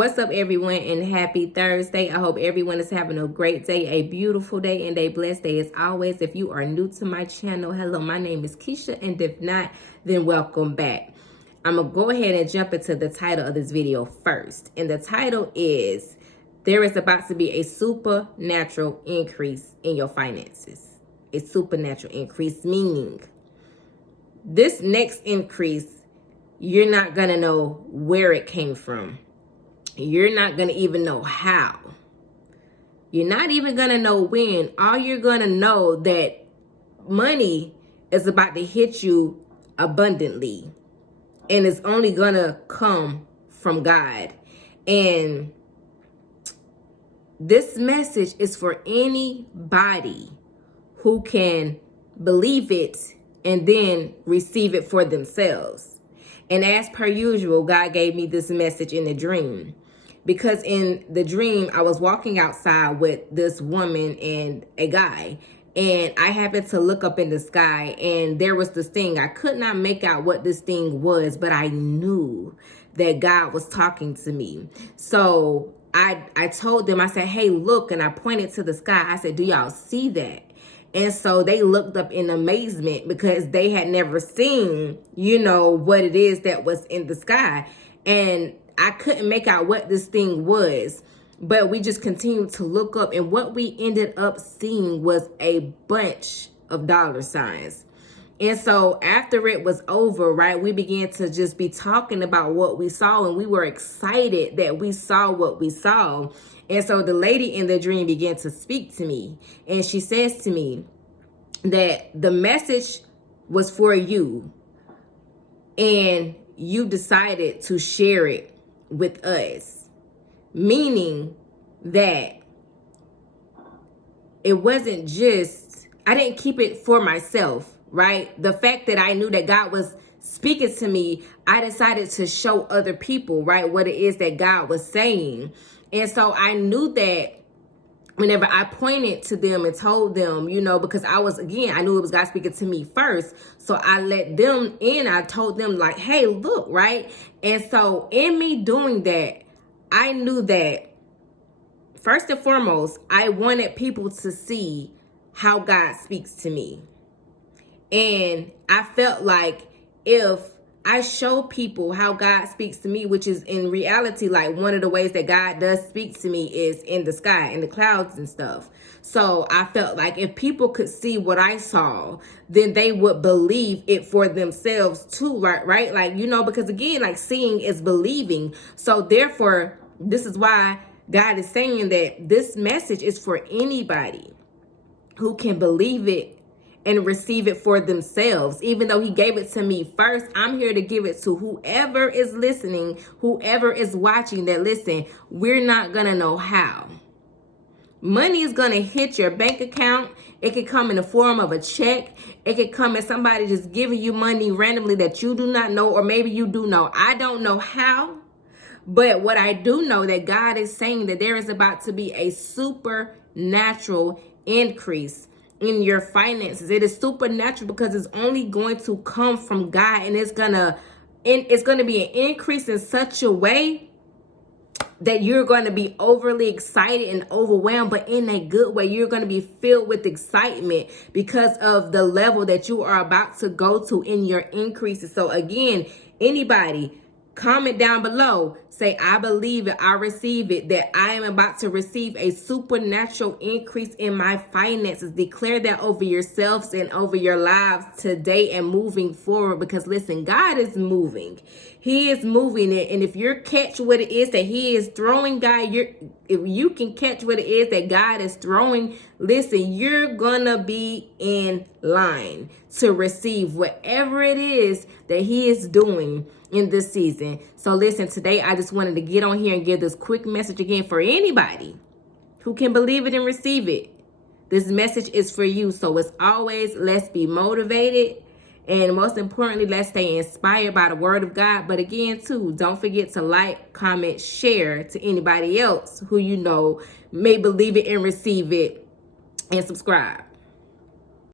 What's up, everyone, and happy Thursday. I hope everyone is having a great day, a beautiful day, and a blessed day as always. If you are new to my channel, hello, my name is Keisha, and if not, then welcome back. I'm going to go ahead and jump into the title of this video first. And the title is, there is about to be a supernatural increase in your finances. A supernatural increase, meaning this next increase, you're not going to know where it came from. You're not going to even know how. You're not even going to know when. All you're going to know that money is about to hit you abundantly. And it's only going to come from God. And this message is for anybody who can believe it and then receive it for themselves. And as per usual, God gave me this message in a dream. Because in the dream, I was walking outside with this woman and a guy. And I happened to look up in the sky, and there was this thing. I could not make out what this thing was, but I knew that God was talking to me. So I told them, I said, hey, look, and I pointed to the sky. I said, do y'all see that? And so they looked up in amazement because they had never seen, what it is that was in the sky. And I couldn't make out what this thing was, but we just continued to look up, and what we ended up seeing was a bunch of dollar signs. And so after it was over, right, we began to just be talking about what we saw, and we were excited that we saw what we saw. And so the lady in the dream began to speak to me, and she says to me that the message was for you, and you decided to share it with us, meaning that it wasn't just, I didn't keep it for myself, right? The fact that I knew that God was speaking to me, I decided to show other people, right, what it is that God was saying. And so I knew that whenever I pointed to them and told them, because I knew it was God speaking to me first. So I let them in. I told them like, hey, look, right? And so in me doing that, I knew that first and foremost, I wanted people to see how God speaks to me. And I felt like if I show people how God speaks to me, which is in reality, like one of the ways that God does speak to me is in the sky, in the clouds and stuff. So I felt like if people could see what I saw, then they would believe it for themselves too, right? Like, because again, like seeing is believing. So therefore, this is why God is saying that this message is for anybody who can believe it and receive it for themselves. Even though he gave it to me first, I'm here to give it to whoever is listening, whoever is watching, that listen, we're not going to know how. Money is going to hit your bank account. It could come in the form of a check. It could come as somebody just giving you money randomly that you do not know, or maybe you do know. I don't know how, but what I do know that God is saying that there is about to be a supernatural increase in your finances. It is supernatural because it's only going to come from God, and it's gonna be an increase in such a way that you're going to be overly excited and overwhelmed, but in a good way. You're going to be filled with excitement because of the level that you are about to go to in your increases. So again, anybody, comment down below. Say, I believe it, I receive it, that I am about to receive a supernatural increase in my finances. Declare that over yourselves and over your lives today and moving forward. Because listen, God is moving. He is moving it. And if you catch what it is that he is throwing, if you can catch what it is that God is throwing, listen, you're gonna be in line to receive whatever it is that he is doing in this season. So listen, today I just wanted to get on here and give this quick message again for anybody who can believe it and receive it. This message is for you. So as always, let's be motivated. And most importantly, let's stay inspired by the word of God. But again, too, don't forget to like, comment, share to anybody else who may believe it and receive it, and subscribe.